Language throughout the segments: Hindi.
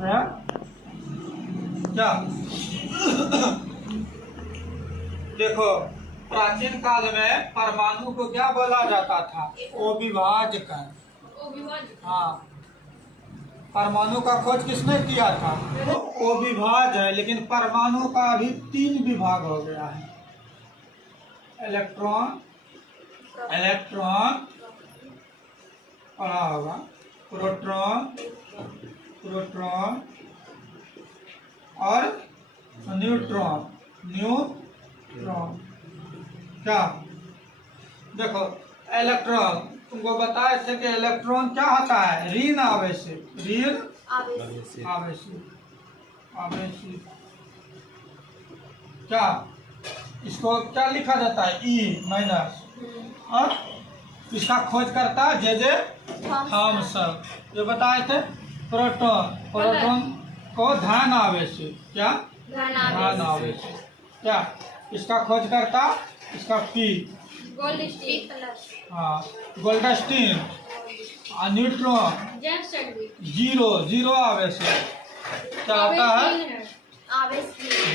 है क्या? देखो प्राचीन काल में परमाणु को क्या बोला जाता था? अविभाज्य कण। हाँ, परमाणु का खोज किसने किया था? तो अविभाज्य है, लेकिन परमाणु का अभी 3 विभाग हो गया है। इलेक्ट्रॉन पढ़ा होगा, प्रोटॉन और न्यूट्रॉन। क्या? देखो इलेक्ट्रॉन, तुमको बताए थे कि इलेक्ट्रॉन क्या होता है? ऋण आवेशित। क्या इसको क्या लिखा जाता है? E minus. और इसका खोज करता जे थॉमसन। जो बताए थे प्रोटॉन को धन आवेशित। क्या? धन आवेशित। क्या इसका खोज करता? इसका पी गोल्डस्टीन। न्यूट्रॉन जीरो आवेशित। क्या होता है?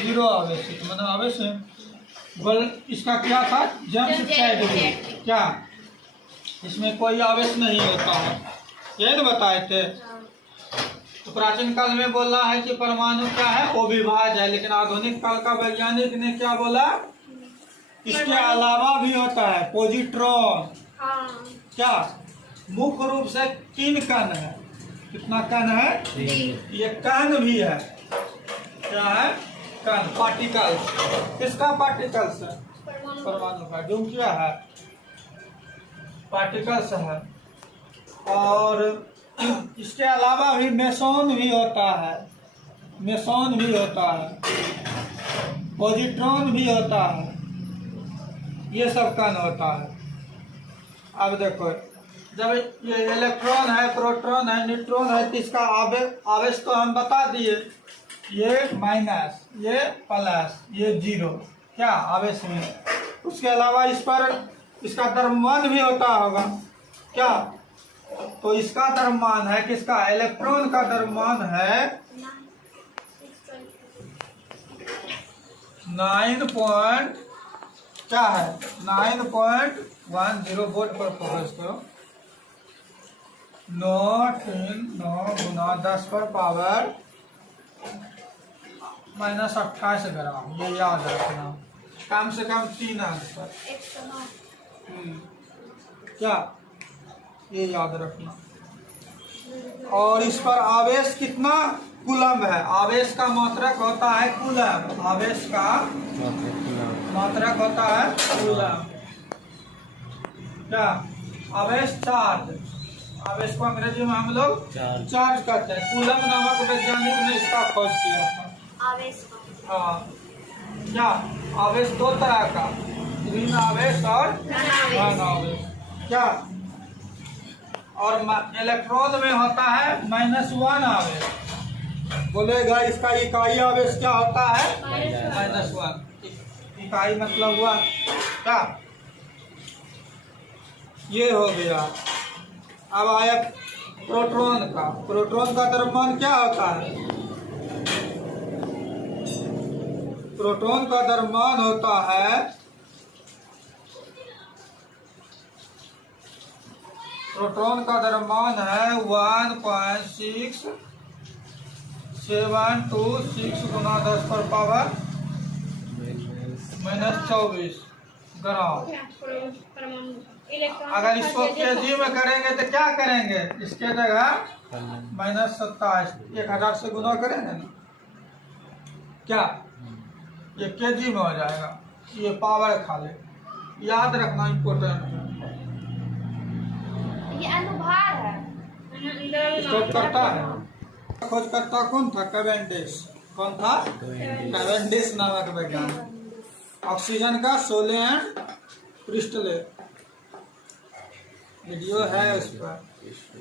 जीरो आवेशित मतलब आवेश। इसका क्या था? James Chadwick. क्या इसमें कोई आवेश नहीं होता है, ये तो बताए थे। तो प्राचीन काल में बोला है कि परमाणु क्या है? अविभाज्य है, लेकिन आधुनिक काल का वैज्ञानिक ने क्या बोला? इसके अलावा भी होता है पॉजिट्रॉन। क्या मुख्य रूप से 3 कण है। कितना कण है? ये कण भी है। क्या है? कण, पार्टिकल्स। किसका पार्टिकल्स है? परमाणु का। जो क्या है? पार्टिकल्स है। और इसके अलावा भी मेसॉन भी होता है, पॉजिट्रॉन भी होता है। ये सब कण होता है। अब देखो, जब ये इलेक्ट्रॉन है, प्रोटॉन है, न्यूट्रॉन है, तो इसका आवेश तो हम बता दिए। ये माइनस, ये प्लस, ये जीरो। क्या आवेश में? उसके अलावा इस पर इसका द्रव्यमान भी होता होगा। क्या? तो इसका द्रव्यमान है किसका? इलेक्ट्रॉन का द्रव्यमान है 9.10 बोर्ड पर फोकस करो। 9 10 पर पावर -28 ग्राम। ये याद रखना, कम से कम 3 आंसर। क्या ये याद रखना। और इस पर आवेश कितना कूलम है? आवेश का मात्रक होता है कूलम। आवेश का मात्रक होता है कूलम। क्या? आवेश चार्ज। आवेश को अंग्रेजी में हम लोग चार्ज कहते हैं। कूलम नामक वैज्ञानिक ने इसका खोज किया था। हाँ। क्या आवेश 2 तरह का, ऋण आवेश और धन आवेश। क्या? और इलेक्ट्रॉन में होता है -1 आवेश। बोलेगा इसका इकाई आवेश क्या होता है? -1। इकाई मतलब हुआ क्या? ये हो गया। अब आया प्रोटॉन का। प्रोटॉन का द्रव्यमान क्या होता है? प्रोटॉन का द्रव्यमान होता है प्रोटॉन का द्रव्यमान है 1.6726 × 10⁻⁻24 ग्राम। अगर इसको केजी में करेंगे तो क्या करेंगे? इसके जगह -27 1000 से गुना करेंगे ना। क्या ये केजी में हो जाएगा? ये पावर खा ले, याद रखना, इम्पोर्टेंट है। ये अनुभार है। खोजकर्ता है। खोजकर्ता कौन था? कैवेंडिश। कौन था? कैवेंडिश नामक वैज्ञानिक। ऑक्सीजन का सोले एंड क्रिस्टले वीडियो है उस पर।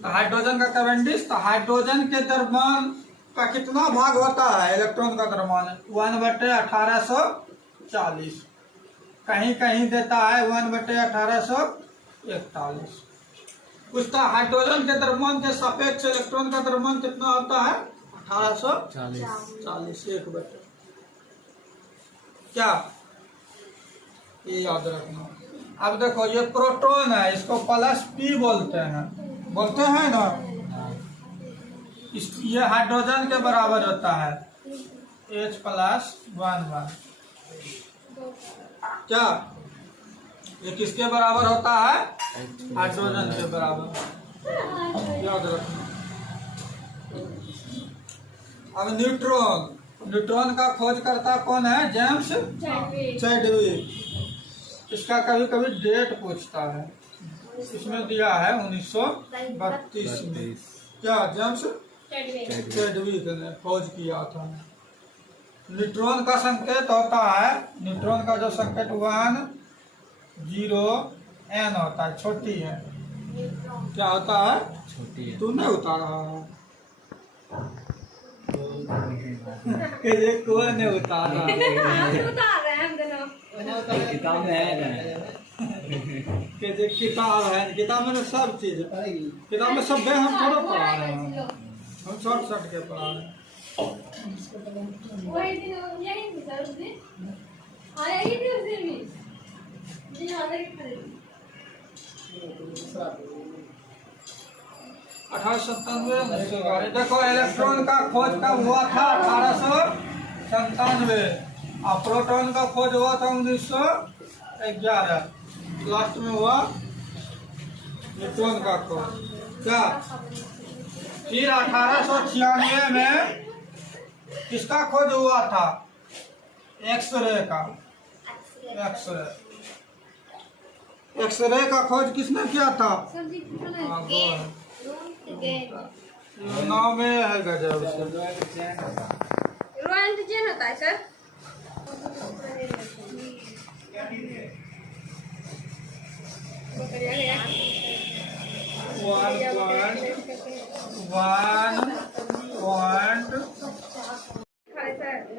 हाइड्रोजन का कैवेंडिश। तो हाइड्रोजन के द्रव्यमान का कितना भाग होता है? इलेक्ट्रॉन का द्रव्यमान 1/1840। कहीं कहीं देता है 1/1841। पूछता हाइड्रोजन के द्रव्यमान के सापेक्ष इलेक्ट्रॉन का द्रव्यमान कितना होता है? 1840 1 बटे क्या, ये याद रखना। अब देखो ये प्रोटॉन है, इसको प्लस पी बोलते हैं ना। ये हाइड्रोजन के बराबर होता है H+1 क्या, ये किसके बराबर होता है, हाइड्रोजन के बराबर, याद रखना। अब न्यूट्रॉन का खोज करता कौन है, जेम्स चैडविक। इसका कभी कभी डेट पूछता है, इसमें दिया है 1932 में। क्या, जेम्स चैडविक ने खोज किया था। न्यूट्रॉन का संकेत होता है, न्यूट्रॉन का जो संकेत 1 0 n होता है, छोटी है। क्या होता है, छोटी है। तू नहीं उतारा है कौन ने उतारा, किताब में है किताब है, किताब में सब चीज, किताब में सब हम थोड़ा पढ़ा रहे हैं, हम शॉर्ट के पढ़ा रहे हैं। 1897 देखो इलेक्ट्रॉन का खोज कब हुआ था, 1897। और प्रोटॉन का खोज हुआ था 1911, लास्ट में हुआ न्यूट्रॉन का खोज। क्या, फिर 1896 में किसका खोज हुआ था, एक्सरे का। एक्सरे का खोज किसने किया था, नाम में है गजब रोएंटजेन होता है सर।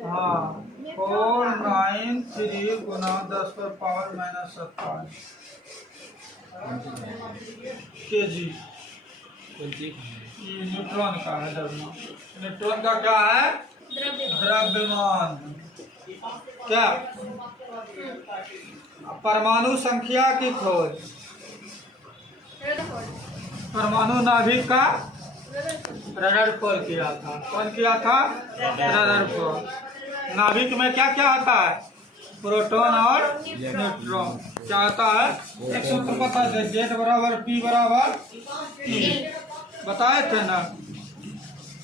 हाँ 493 गुना 10⁻⁻⁷ kg। ये न्यूट्रॉन का है द्रव्यमान। न्यूट्रॉन का क्या है, द्रव्यमान। क्या, परमाणु संख्या की खोज, परमाणु नाभिक का रदरफोर्ड किया था। कौन किया था, रदरफोर्ड। नाभिक में क्या क्या आता है, प्रोटॉन और न्यूट्रॉन। क्या आता है, एक सूत्र पता है, Z बराबर P बराबर E बताए थे ना।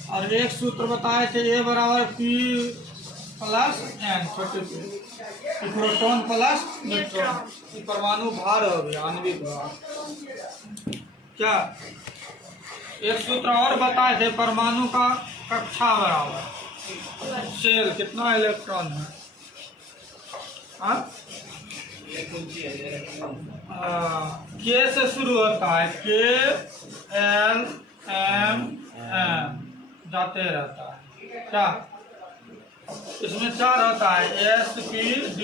और एक सूत्र बताए थे, A बराबर P प्लस N, छोटे पे प्रोटॉन प्लस न्यूट्रॉन। परमाणु भार हो गया, आणविक भार। क्या, एक सूत्र और बताए थे, परमाणु का कक्षा बराबर शेल कितना इलेक्ट्रॉन है। के से शुरू होता है, K L M N जाते रहता है। क्या, इसमें 4 होता है, S P D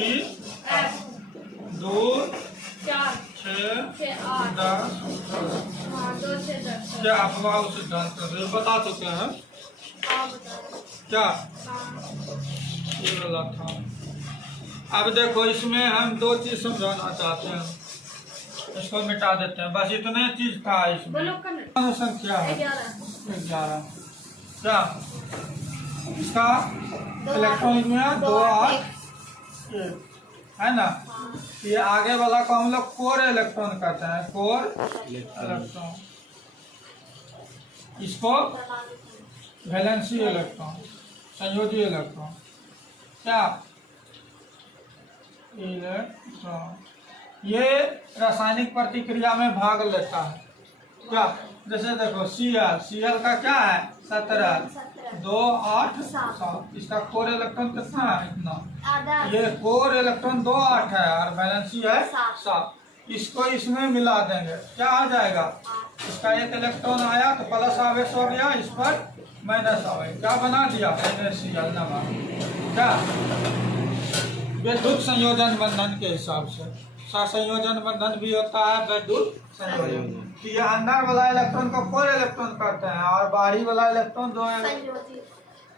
2 4 6 10। क्या अफवाह सिद्धांत बता चुके हैं। क्या, ये वाला था। अब देखो इसमें हम 2 चीज समझाना चाहते हैं, इसको मिटा देते हैं, बस इतने चीज था इसमें। संख्या है 11। क्या, इसका इलेक्ट्रॉन में 2 8 है ना। ये आगे वाला को हम लोग कोर इलेक्ट्रॉन कहते हैं, कोर इलेक्ट्रॉन। इसको वैलेंसी इलेक्ट्रॉन, संयोजी इलेक्ट्रॉन। क्या, इलेक्ट्रॉन ये रासायनिक प्रतिक्रिया में भाग लेता है। क्या, जैसे देखो Cl का क्या है, 17 2 8 7। इसका कोर इलेक्ट्रॉन कितना है, इतना। ये कोर इलेक्ट्रॉन 2 8 है और वैलेंसी है 7। इसको इसमें मिला देंगे, क्या आ जाएगा, इसका एक इलेक्ट्रॉन आया तो प्लस आवेश हो गया, इस पर माइनस आवेश। क्या बना दिया, NaCl नाम। क्या, विद्युत संयोजन बंधन के हिसाब से सहसंयोजन बंधन भी होता है, विद्युत संयोजन। ये अंदर वाला इलेक्ट्रॉन को कोर इलेक्ट्रॉन करते हैं और बाहरी वाला इलेक्ट्रॉन जो है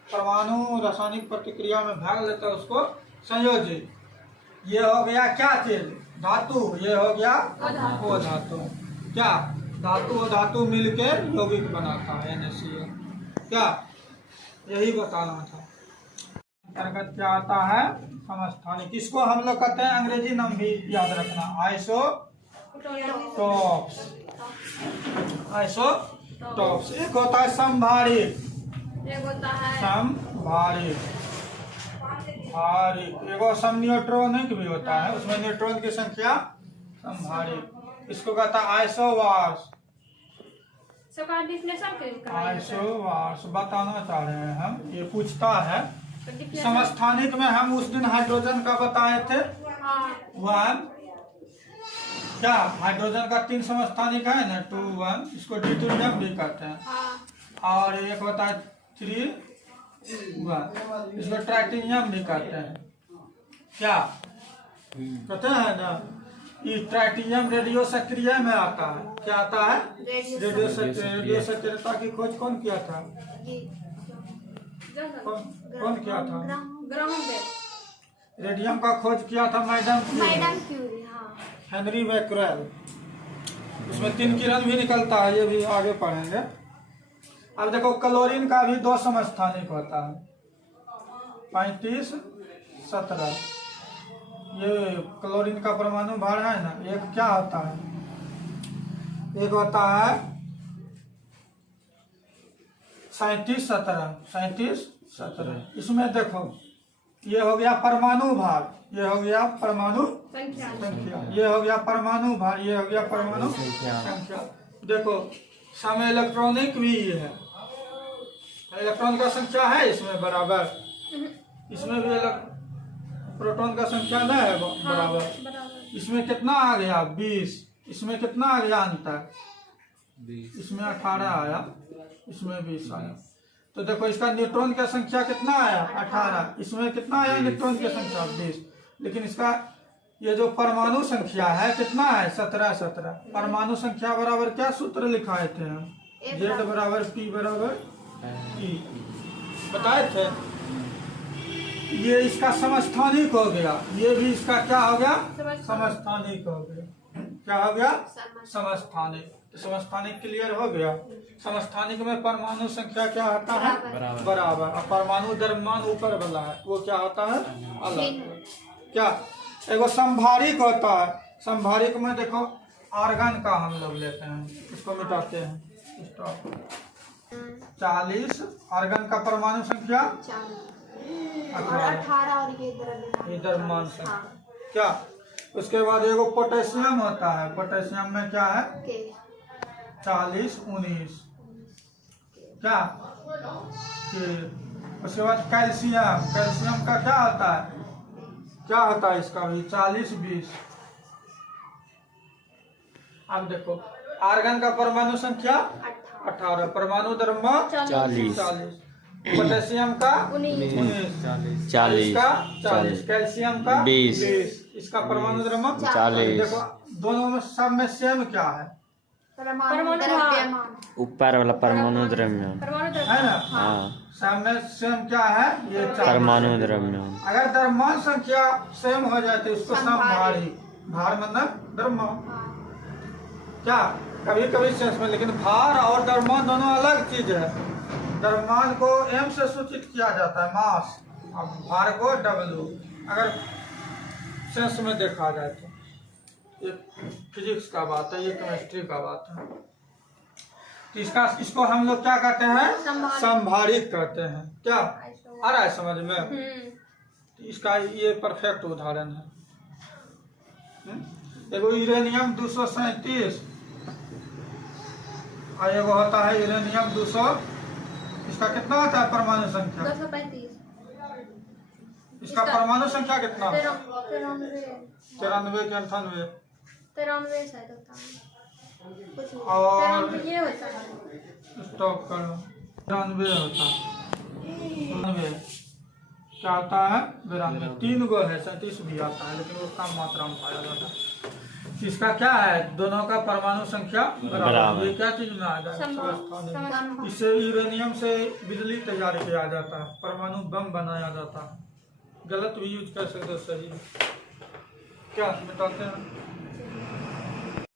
परमाणु रासायनिक प्रतिक्रिया में भाग लेता है उसको संयोजी। ये हो गया क्या चीज? धातु। ये हो गया वो धातु। क्या धातु और धातु मिलके यौगिक बनाता है NaCl। क्या यही बताना था। अंतर्गत क्या आता है? समस्थानिक। इसको हम लोग कहते हैं, अंग्रेजी नाम भी याद रखना, आइसोटॉप्स। आइसोटॉप्स। एक होता है संभारिक, संभारिक, एगो समन्यूट्रॉनिक भी होता है, उसमें न्यूट्रॉन की संख्या संभारिक। इसको कहता है आइसोवार्स। आइसोवार्स बताना चाह रहे हैं हम, ये पूछता है। समस्थानिक में हम उस दिन हाइड्रोजन का बताए थे, वन। क्या हाइड्रोजन का 3 समस्थानिक है ना, 2 1, इसको ड्यूटेरियम भी कहते हैं। और एक होता है 3 1, इसको ट्राइटिनियम भी कहते हैं। क्या कहते हैं ना, ये ट्राइटिनियम रेडियो सक्रिय में आता है। क्या आता है? रेडियो सक्रियता की खोज कौन किया था? कौन किया था? रेडियम का खोज किया था मैडम क्यूरी। हेनरी बैक्रेल। इसमें 3 किरण भी निकलता है, ये भी आगे पढ़ेंगे। अब देखो क्लोरीन का भी 2 समस्थानिक होता है, 35 17। ये क्लोरीन का परमाणु भार है ना, एक क्या होता है? एक होता है 37 17, 37 17। इसमें देखो ये हो गया परमाणु भार, ये हो गया परमाणु संख्या, ये हो गया परमाणु भार, ये हो गया परमाणु संख्या। देखो सम इलेक्ट्रॉनिक भी ये है, इलेक्ट्रॉन का संख्या है इसमें बराबर, इसमें भी प्रोटॉन का संख्या नहीं है बराबर। इसमें कितना आ गया? 20। इसमें कितना आ गया अंतर? इसमें 18 आया, इसमें 20 आया। तो देखो इसका न्यूट्रॉन का संख्या कितना आया? 18। इसमें कितना आया न्यूट्रॉन की संख्या? 20। लेकिन इसका ये जो परमाणु संख्या है कितना है? 17 17। परमाणु संख्या बराबर क्या सूत्र लिखाए थे हम? Z बराबर P बराबर E बताए थे। ये इसका समस्थानिक हो गया, ये भी इसका क्या हो गया? समस्थानिक हो गया। क्या हो गया? समस्थानिक। तो समस्थानिक क्लियर हो गया। समस्थानिक में परमाणु संख्या क्या होता है? बराबर। और परमाणु द्रव्यमान ऊपर वाला है, वो क्या होता है? अलग। क्या एगो संभारिक होता है। संभारिक में देखो आर्गन का हम लोग लेते हैं, इसको मिटाते हैं। 40 आर्गन का परमाणु संख्या 18 और ये द्रव्यमान संख्या। क्या उसके बाद एगो पोटेशियम होता है, पोटेशियम में क्या है? 40 19। क्या उसके बाद कैल्शियम, कैल्शियम का क्या होता है? क्या होता है इसका भी? 40 20। अब देखो आर्गन का परमाणु संख्या 18, परमाणु द्रव्यमान 40, पोटेशियम का 19, 40, कैल्शियम का 20, इसका परमाणु द्रव्यमान 40। देखो दोनों में सब में सेम क्या है? ऊपर वाला परमाणु द्रव्यमान है ना? हाँ। सब में सेम क्या है? ये परमाणु द्रव्यमान। अगर द्रव्यमान संख्या सेम हो जाए तो उसको समभारी। भार मतलब द्रव्यमान। क्या कभी कभी सेंस में, लेकिन भार और द्रव्यमान दोनों अलग चीज है। द्रव्यमान को m से सूचित किया जाता है, मास, और भार को W। अगर सेंस में देखा जाए तो ये फिजिक्स का बात है, ये केमिस्ट्री का बात है। तो इसको हम लोग क्या कहते हैं? संभारिक कहते हैं। क्या आ रहा है समझ में? तो इसका ये परफेक्ट उदाहरण है। एगो यूरेनियम 237 और एगो होता है यूरेनियम 200। इसका कितना होता है परमाणु संख्या? 235। इसका परमाणु संख्या कितना? 93 के 98। 93 शायद होता है। और ये होता है, स्टॉप करो। 92 होता है। 92 क्या होता है? 92। 3 गो है, 37 भी आता है, लेकिन वो कम मात्रा में पाया जाता है। इसका क्या है, दोनों का परमाणु संख्या बराबर। बराबर। ये क्या चीज में आ जाएगा, इससे यूरेनियम से बिजली तैयार किया जाता है, परमाणु बम बनाया जाता है। गलत भी यूज कर सकते हो, सही क्या बताते हैं।